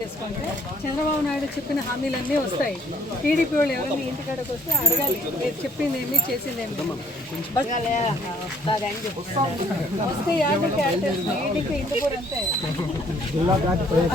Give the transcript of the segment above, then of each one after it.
చేసుకుంటే చంద్రబాబు నాయుడు చెప్పిన హామీలన్నీ వస్తాయి. టీడీపీ వాళ్ళు ఎవరైనా ఇంటికాడకు వస్తే అడగాలి, మీరు చెప్పింది ఏమి చేసింది ఏమి వస్తే యాడికి ఈడికి ఇంటికూరు అంతే జిల్లా దాటలేదు.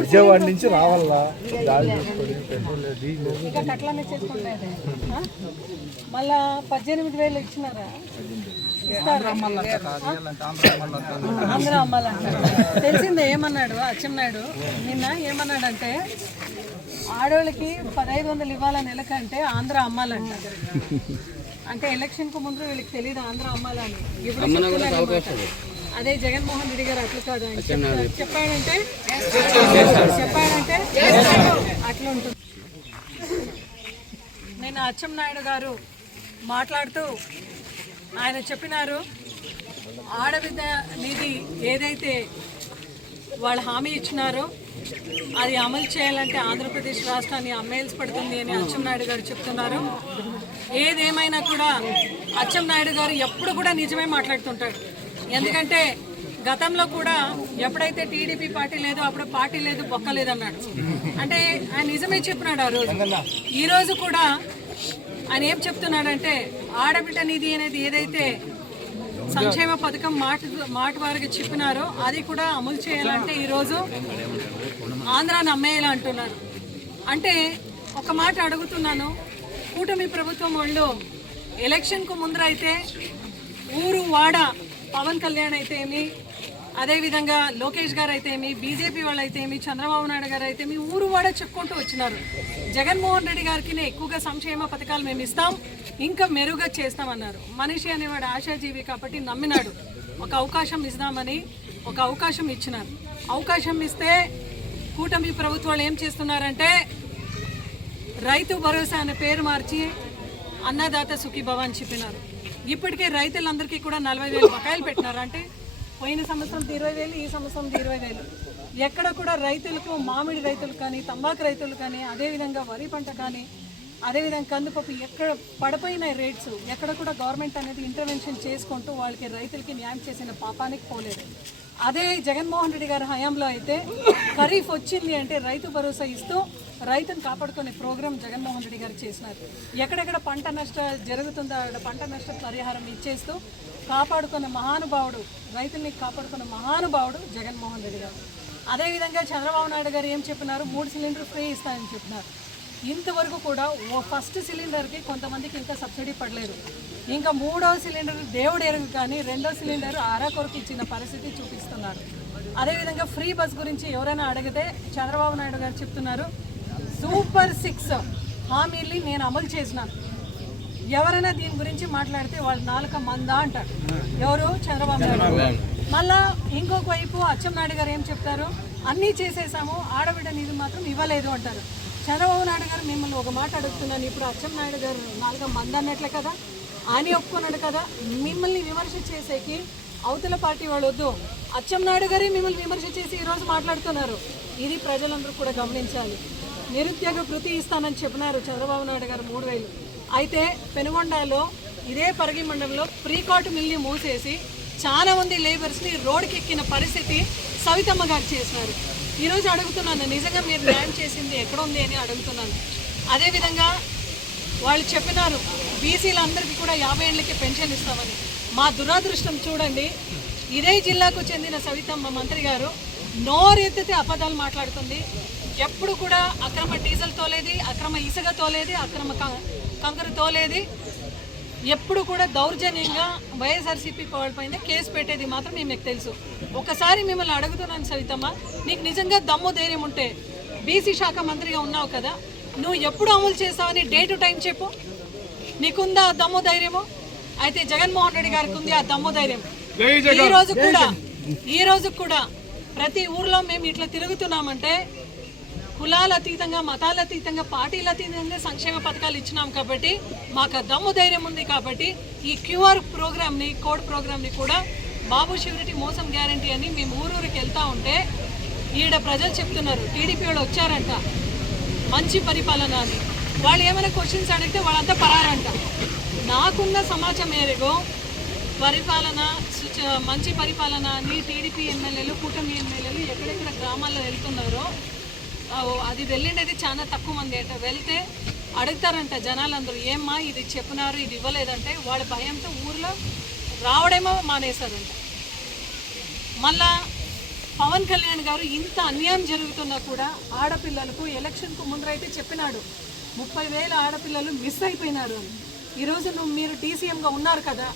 విజయవాడ నుంచి రావాలా ఇక అట్లానే చేసుకుంటాయి. మళ్ళా 18,000 ఇచ్చినారా? ఆంధ్ర అమ్మాలంట. తెలిసిందే ఏమన్నాడు అచ్చెన్నాయుడు నిన్న? ఏమన్నాడంటే ఆడవాళ్ళకి 1,500 ఇవ్వాల నెలకంటే ఆంధ్ర అమ్మాలంట. అంటే ఎలక్షన్కు ముందు వీళ్ళకి తెలియదు ఆంధ్ర అమ్మాలని. ఇప్పుడు అదే జగన్మోహన్ రెడ్డి గారు అట్లా కాదు, చెప్పాడంటే అట్లా ఉంటుంది. నేను అచ్చెన్నాయుడు గారు మాట్లాడుతూ ఆయన చెప్పినారు, ఆడబిడ్డ నిధి ఏదైతే వాళ్ళు హామీ ఇచ్చినారో అది అమలు చేయాలంటే ఆంధ్రప్రదేశ్ రాష్ట్రాన్ని అమ్మేల్సి పడుతుంది అని అచ్చెన్నాయుడు గారు చెప్తున్నారు. ఏదేమైనా కూడా అచ్చెన్నాయుడు గారు ఎప్పుడు కూడా నిజమే మాట్లాడుతుంటాడు. ఎందుకంటే గతంలో కూడా ఎప్పుడైతే టీడీపీ పార్టీ లేదో అప్పుడు పార్టీ లేదు బొక్క లేదన్నాడు. అంటే ఆయన నిజమే చెప్పినాడు ఆ రోజు. ఈరోజు కూడా ఆయన ఏం చెప్తున్నాడంటే ఆడబిడ్డ నిధి అనేది ఏదైతే సంక్షేమ పథకం మాట వారికి చెప్పినారో అది కూడా అమలు చేయాలంటే ఈరోజు ఆంధ్రాని అమ్మేయాలి అంటున్నారు. అంటే ఒక మాట అడుగుతున్నాను, కూటమి ప్రభుత్వం వాళ్ళు ఎలక్షన్కు ముందరైతే ఊరు వాడ పవన్ కళ్యాణ్ అయితే ఏమి, అదేవిధంగా లోకేష్ గారు అయితే ఏమి, బీజేపీ వాళ్ళు అయితే ఏమి, చంద్రబాబు నాయుడు గారు అయితే ఏమి ఊరు వాడ చెప్పుకుంటూ వచ్చినారు. జగన్మోహన్ రెడ్డి గారికి ఎక్కువగా సంక్షేమ పథకాలు మేము ఇస్తాం, ఇంకా మెరుగ్గా చేస్తామన్నారు. మనిషి అనేవాడు ఆశాజీవి కాబట్టి నమ్మినాడు. ఒక అవకాశం ఇస్తామని ఒక అవకాశం ఇచ్చినారు. అవకాశం ఇస్తే కూటమి ప్రభుత్వాలు ఏం చేస్తున్నారంటే రైతు భరోసా అనే పేరు మార్చి అన్నదాత సుఖీభవ అని చెప్పినారు. ఇప్పటికే రైతులందరికీ కూడా 40,000 బకాయిలు పెట్టినారు. అంటే పోయిన సంవత్సరం 20,000, ఈ సంవత్సరం 20,000. ఎక్కడ కూడా రైతులకు, మామిడి రైతులు కానీ, తంబాకు రైతులు కానీ, అదేవిధంగా వరి పంట కానీ, అదేవిధంగా కందిపప్పు ఎక్కడ పడిపోయిన రేట్స్ ఎక్కడ కూడా గవర్నమెంట్ అనేది ఇంటర్వెన్షన్ చేసుకుంటూ వాళ్ళకి రైతులకి న్యాయం చేసిన పాపానికి పోలేదు. అదే జగన్మోహన్ రెడ్డి గారి హయాంలో అయితే ఖరీఫ్ వచ్చింది అంటే రైతు భరోసా ఇస్తూ రైతును కాపాడుకునే ప్రోగ్రాం జగన్మోహన్ రెడ్డి గారు చేసినారు. ఎక్కడెక్కడ పంట నష్టం జరుగుతుందో అక్కడ పంట నష్ట పరిహారం ఇచ్చేస్తూ కాపాడుకునే మహానుభావుడు, రైతుల్ని కాపాడుకునే మహానుభావుడు జగన్మోహన్ రెడ్డి గారు. అదేవిధంగా చంద్రబాబు నాయుడు గారు ఏం చెప్పినారు, 3 సిలిండర్ ఫ్రీ ఇస్తానని చెప్పినారు. ఇంతవరకు కూడా ఫస్ట్ సిలిండర్కి కొంతమందికి ఇంకా సబ్సిడీ పడలేదు. ఇంకా 3వ సిలిండర్ దేవుడు ఎరుగు కానీ 2వ సిలిండర్ అరాకొరకు ఇచ్చిన పరిస్థితి చూపిస్తున్నారు. అదేవిధంగా ఫ్రీ బస్ గురించి ఎవరైనా అడిగితే చంద్రబాబు నాయుడు గారు చెప్తున్నారు, సూపర్ 6 హామీల్ని నేను అమలు చేసినాను. ఎవరైనా దీని గురించి మాట్లాడితే వాళ్ళ నాలుక మందా అంటారు. ఎవరు? చంద్రబాబు నాయుడు. మళ్ళా ఇంకొక వైపు అచ్చెన్నాయుడు గారు ఏం చెప్తారు, అన్నీ చేసేసాము, ఆడబిడ్డ నిధి మాత్రం ఇవ్వలేదు అంటారు. చంద్రబాబు నాయుడు గారు మిమ్మల్ని ఒక మాట అడుగుతున్నాను, ఇప్పుడు అచ్చెన్నాయుడు గారు నాలుక మంద అన్నట్లే కదా, అని ఒప్పుకున్నాడు కదా. మిమ్మల్ని విమర్శ చేసేకి అవతల పార్టీ వాళ్ళు వద్దు, అచ్చెన్నాయుడు గారే మిమ్మల్ని విమర్శ చేసి ఈరోజు మాట్లాడుతున్నారు. ఇది ప్రజలందరూ కూడా గమనించాలి. నిరుద్యోగ వృత్తి ఇస్తానని చెప్పినారు చంద్రబాబు నాయుడు గారు 3,000. అయితే పెనుగొండలో ఇదే పరిగి మండలంలో ప్రీకాట్ మిల్ని మూసేసి చాలా మంది లేబర్స్ని రోడ్డుకి ఎక్కిన పరిస్థితి సవితమ్మ గారు చేసినారు. ఈరోజు అడుగుతున్నాను, నిజంగా మీరు న్యాయం చేసింది ఎక్కడ ఉంది అని అడుగుతున్నాను. అదేవిధంగా వాళ్ళు చెప్పినారు బీసీలందరికీ కూడా 50 ఏళ్ళకి పెన్షన్ ఇస్తామని. మా దురదృష్టం చూడండి, ఇదే జిల్లాకు చెందిన సవితమ్మ మంత్రి గారు నోరెత్తితే అబద్ధాలు మాట్లాడుతుంది. ఎప్పుడు కూడా అక్రమ డీజిల్ తోలేది, అక్రమ ఇసుక తోలేది, అక్రమ కంకర తోలేది. ఎప్పుడు కూడా దౌర్జన్యంగా వైఎస్ఆర్సీపీ పైన కేసు పెట్టేది మాత్రం మీకు తెలుసు. ఒకసారి మిమ్మల్ని అడుగుతున్నాను సవితమ్మ, నీకు నిజంగా దమ్ము ధైర్యం ఉంటే బీసీ శాఖ మంత్రిగా ఉన్నావు కదా, నువ్వు ఎప్పుడు అమలు చేస్తావని డే టు టైం చెప్పు. నీకుందా దమ్ము ధైర్యము? అయితే జగన్మోహన్ రెడ్డి గారికి ఉంది ఆ దమ్ము ధైర్యం. ఈ రోజు కూడా ప్రతి ఊర్లో మేము ఇట్లా తిరుగుతున్నామంటే కులాల అతీతంగా, మతాల అతీతంగా, పార్టీల అతీతంగా సంక్షేమ పథకాలు ఇచ్చినాం కాబట్టి మాకు దమ్ము ధైర్యం ఉంది. కాబట్టి ఈ క్యూఆర్ ప్రోగ్రామ్ని, కోడ్ ప్రోగ్రామ్ని కూడా బాబు షూరిటీ మోసం గ్యారంటీ అని మేము ఊరూరికి వెళ్తూ ఉంటే ఈడ ప్రజలు చెప్తున్నారు టీడీపీ వాళ్ళు వచ్చారంట మంచి పరిపాలన అని. వాళ్ళు ఏమైనా క్వశ్చన్స్ అడిగితే వాళ్ళంతా పరారంట. నాకున్న సమాచారం మేరకు పరిపాలన మంచి పరిపాలన అని టీడీపీ ఎమ్మెల్యేలు కూటమి ఎమ్మెల్యేలు ఎక్కడెక్కడ గ్రామాల్లో వెళ్తున్నారో అది వెళ్ళినది చాలా తక్కువ మంది అంట. వెళ్తే అడుగుతారంట జనాలందరూ, ఏమ్మా ఇది చెప్పినారు ఇది ఇవ్వలేదంటే వాళ్ళ భయంతో ఊర్లో రావడేమో మానేశారంట. మళ్ళా పవన్ కళ్యాణ్ గారు ఇంత అన్యాయం జరుగుతున్నా కూడా ఆడపిల్లలకు ఎలక్షన్కు ముందరైతే చెప్పినాడు 30,000 ఆడపిల్లలు మిస్ అయిపోయినారు అని. ఈరోజు మీరు డీసీఎంగా ఉన్నారు కదా,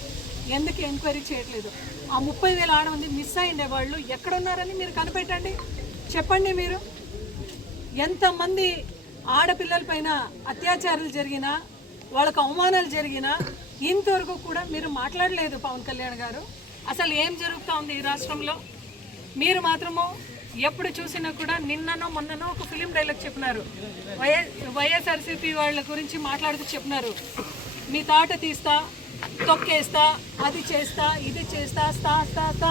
ఎందుకు ఎంక్వైరీ చేయట్లేదు? ఆ 30,000 ఆడమంది మిస్ అయ్యిండే వాళ్ళు ఎక్కడున్నారని మీరు కనిపెట్టండి, చెప్పండి. మీరు ఎంతమంది ఆడపిల్లల పైన అత్యాచారాలు జరిగినా వాళ్ళకు అవమానాలు జరిగినా ఇంతవరకు కూడా మీరు మాట్లాడలేదు పవన్ కళ్యాణ్ గారు. అసలు ఏం జరుగుతూ ఉంది ఈ రాష్ట్రంలో? మీరు మాత్రము ఎప్పుడు చూసినా కూడా నిన్ననో మొన్ననో ఒక ఫిలిం డైలాగ్ చెప్పినారు, వైఎస్ఆర్సీపీ వాళ్ళ గురించి మాట్లాడుతూ చెప్పినారు, మీ తాట తీస్తా, తొక్కేస్తా, అది చేస్తా, ఇది చేస్తా, స్తా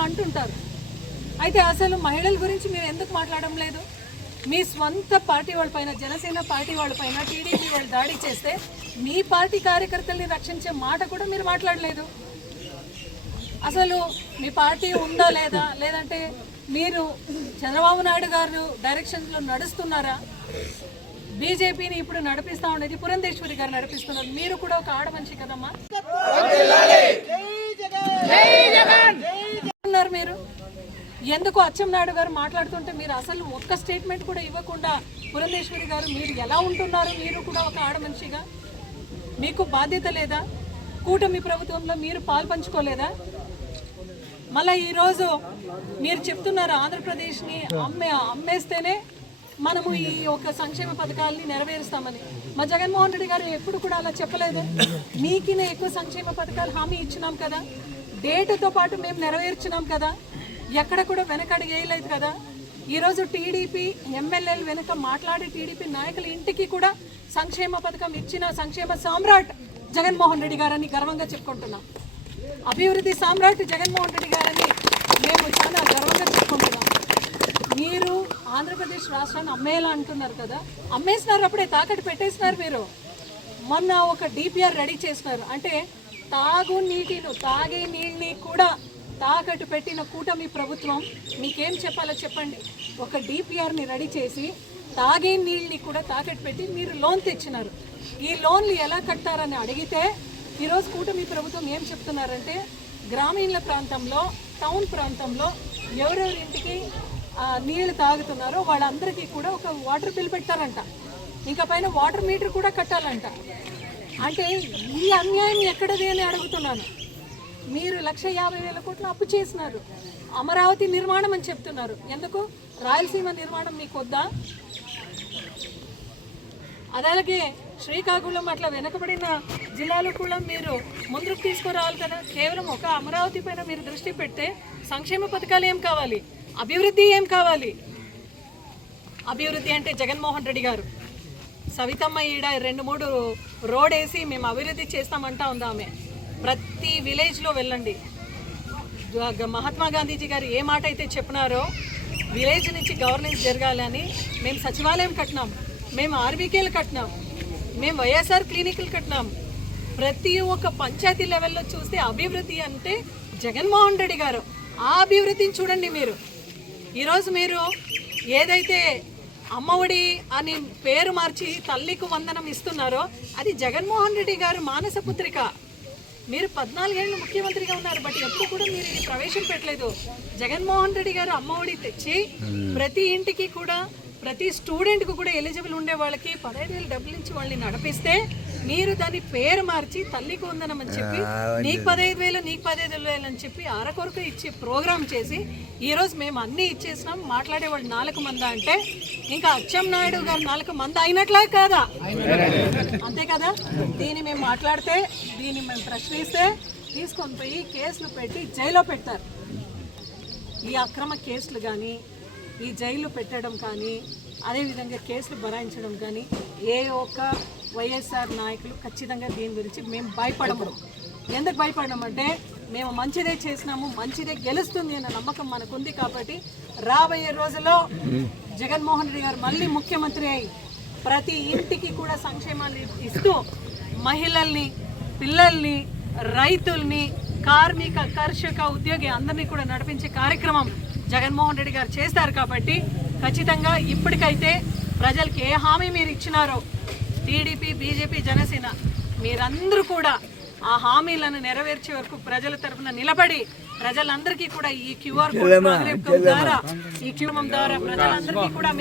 అంటుంటారు. అయితే అసలు మహిళల గురించి మీరు ఎందుకు మాట్లాడడం లేదు? మీ స్వంత పార్టీ వాళ్ళపైన, జనసేన పార్టీ వాళ్ళపైన టీడీపీ వాళ్ళు దాడి చేస్తే మీ పార్టీ కార్యకర్తల్ని రక్షించే మాట కూడా మీరు మాట్లాడలేదు. అసలు మీ పార్టీ ఉందా లేదా, లేదంటే మీరు చంద్రబాబు నాయుడు గారు డైరెక్షన్లో నడుస్తున్నారా? బీజేపీని ఇప్పుడు నడిపిస్తా ఉండేది పురంధేశ్వరి గారు నడిపిస్తున్నారు. మీరు కూడా ఒక ఆడమనిషి కదమ్మా. మీరు ఎందుకు అచ్చెన్నాయుడు గారు మాట్లాడుతుంటే మీరు అసలు ఒక్క స్టేట్మెంట్ కూడా ఇవ్వకుండా, పురంధేశ్వరి గారు మీరు ఎలా ఉంటున్నారు? మీరు కూడా ఒక ఆడమనిషిగా మీకు బాధ్యత లేదా? కూటమి ప్రభుత్వంలో మీరు పాల్పంచుకోలేదా? మళ్ళీ ఈరోజు మీరు చెప్తున్నారు ఆంధ్రప్రదేశ్ని అమ్మేస్తేనే మనము ఈ ఒక సంక్షేమ పథకాలని నెరవేరుస్తామని. మా జగన్మోహన్ రెడ్డి గారు ఎప్పుడు కూడా అలా చెప్పలేదు. మీకినే ఎక్కువ సంక్షేమ పథకాలు హామీ ఇచ్చినాం కదా, డేటుతో పాటు మేము నెరవేర్చినాం కదా, ఎక్కడ కూడా వెనకడుగు వేయలేదు కదా. ఈరోజు టీడీపీ ఎమ్మెల్యేలు వెనక మాట్లాడి టీడీపీ నాయకుల ఇంటికి కూడా సంక్షేమ పథకం ఇచ్చిన సంక్షేమ సామ్రాట్ జగన్మోహన్ రెడ్డి గారని గర్వంగా చెప్పుకుంటున్నాం. అభివృద్ధి సామ్రాట్ జగన్మోహన్ రెడ్డి గారని మేము చాలా గర్వంగా చెప్పుకుంటున్నాం. మీరు ఆంధ్రప్రదేశ్ రాష్ట్రాన్ని అమ్మేలా అంటున్నారు కదా, అమ్మేసినారు, అప్పుడే తాకట్టు పెట్టేసినారు. మీరు మొన్న ఒక డిపిఆర్ రెడీ చేసినారు, అంటే తాగే నీళ్ళని కూడా తాకట్టు పెట్టిన కూటమి ప్రభుత్వం మీకేం చెప్పాలో చెప్పండి. ఒక డిపిఆర్ని రెడీ చేసి తాగే నీళ్ళని కూడా తాకట్టు పెట్టి మీరు లోన్ తెచ్చినారు. ఈ లోన్లు ఎలా కట్టారని అడిగితే ఈరోజు కూటమి ప్రభుత్వం ఏం చెప్తున్నారంటే, గ్రామీణ ప్రాంతంలో, టౌన్ ప్రాంతంలో ఎవరెవరి ఇంటికి నీళ్లు తాగుతున్నారో వాళ్ళందరికీ కూడా ఒక వాటర్ బిల్ పెట్టారంట, ఇంకా పైన వాటర్ మీటర్ కూడా కట్టాలంట. అంటే ఈ అన్యాయం ఎక్కడది అని అడుగుతున్నాను. మీరు 1,50,000 కోట్లు అప్పు చేసినారు, అమరావతి నిర్మాణం అని చెప్తున్నారు. ఎందుకు? రాయలసీమ నిర్మాణం మీకు వద్దా? అలాగే శ్రీకాకుళం అట్లా వెనకబడిన జిల్లాలు కూడా మీరు ముందుకు తీసుకురావాలి కదా. కేవలం ఒక అమరావతి పైన మీరు దృష్టి పెడితే సంక్షేమ పథకాలు ఏం కావాలి, అభివృద్ధి ఏం కావాలి? అభివృద్ధి అంటే జగన్మోహన్ రెడ్డి గారు, సవితమ్మ ఈడ 2-3 రోడ్ వేసి మేము అభివృద్ధి చేస్తామంటా ఉందామె. ప్రతి విలేజ్లో వెళ్ళండి. మహాత్మా గాంధీజీ గారు ఏ మాట అయితే చెప్పినారో, విలేజ్ నుంచి గవర్నెన్స్ జరగాలని మేము సచివాలయం కట్టినాం, మేము ఆర్బీకేలు కట్టినాం, మేము వైఎస్ఆర్ క్లినిక్లు కట్టినాం. ప్రతి ఒక్క పంచాయతీ లెవెల్లో చూస్తే అభివృద్ధి అంటే జగన్మోహన్ రెడ్డి గారు. ఆ అభివృద్ధిని చూడండి మీరు. ఈరోజు మీరు ఏదైతే అమ్మఒడి అని పేరు మార్చి తల్లికి వందనం ఇస్తున్నారో అది జగన్మోహన్ రెడ్డి గారు మానస పుత్రిక. మీరు 14 ఏళ్ళు ముఖ్యమంత్రిగా ఉన్నారు, బట్ ఎప్పుడు కూడా మీరు ఇది ప్రవేశం పెట్టలేదు. జగన్మోహన్ రెడ్డి గారు అమ్మఒడి తెచ్చి ప్రతి ఇంటికి కూడా, ప్రతి స్టూడెంట్కి కూడా ఎలిజిబుల్ ఉండే వాళ్ళకి 15,000 డబ్బులు ఇచ్చి వాళ్ళని నడిపిస్తే మీరు దాన్ని పేరు మార్చి తల్లికి వందనం అని చెప్పి నీకు 15,000 నీకు 15,000 అని చెప్పి అరకొరకు ఇచ్చి ప్రోగ్రామ్ చేసి ఈరోజు మేము అన్నీ ఇచ్చేసినాం. మాట్లాడేవాళ్ళు 4 మంది అంటే ఇంకా అచ్చెన్నాయుడు గారు 4 మంది అయినట్లా కాదా? అంతే కదా. దీన్ని మేము మాట్లాడితే, దీన్ని మేము ప్రశ్నిస్తే తీసుకొని పోయి కేసులు పెట్టి జైల్లో పెడతారు. ఈ అక్రమ కేసులు కానీ, ఈ జైలు పెట్టడం కానీ, అదేవిధంగా కేసులు బరాయించడం కానీ ఏ ఒక్క వైఎస్ఆర్ నాయకులు ఖచ్చితంగా దీని గురించి మేము భయపడము. ఎందుకు భయపడమంటే మేము మంచిదే చేసినాము, మంచిదే గెలుస్తుంది అన్న నమ్మకం మనకుంది. కాబట్టి రాబోయే రోజుల్లో జగన్మోహన్ రెడ్డి గారు మళ్ళీ ముఖ్యమంత్రి అయి ప్రతి ఇంటికి కూడా సంక్షేమాలు ఇస్తూ మహిళల్ని, పిల్లల్ని, రైతుల్ని, కార్మిక కర్షక ఉద్యోగి అందరినీ కూడా నడిపించే కార్యక్రమం జగన్మోహన్ రెడ్డి గారు చేస్తారు కాబట్టి ఖచ్చితంగా ఇప్పటికైతే ప్రజలకు ఏ హామీ మీరు ఇచ్చినారో టీడీపీ, బీజేపీ, జనసేన మీరందరూ కూడా ఆ హామీలను నెరవేర్చే వరకు ప్రజల తరఫున నిలబడి ప్రజలందరికీ కూడా ఈ క్యూఆర్ కోడ్ ద్వారా ఈ క్యూఎం ద్వారా ప్రజలందరికీ కూడా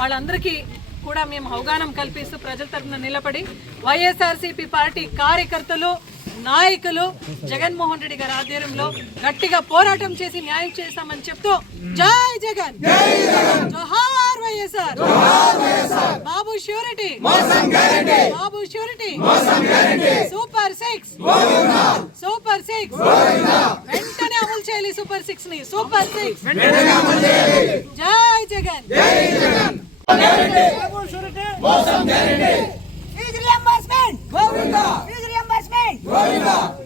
వాళ్ళందరికీ కూడా మేము అవగాహన కల్పిస్తూ ప్రజల తరఫున నిలబడి వైఎస్ఆర్సీపీ పార్టీ కార్యకర్తలు, నాయకులు జగన్మోహన్ రెడ్డి గారి ఆధ్వర్యంలో గట్టిగా పోరాటం చేసి న్యాయం చేస్తామని చెప్తూ జై జగన్, జోహార్ వైఎస్ఆర్, బాబు ష్యూరిటీ, బాబు ష్యూరిటీ, సూపర్ 6, సూపర్ 6 వెంటనే అమలు చేయాలి, సూపర్ 6 ని, సూపర్ 6 జై Jagan. Fees reimbursement! Fees reimbursement!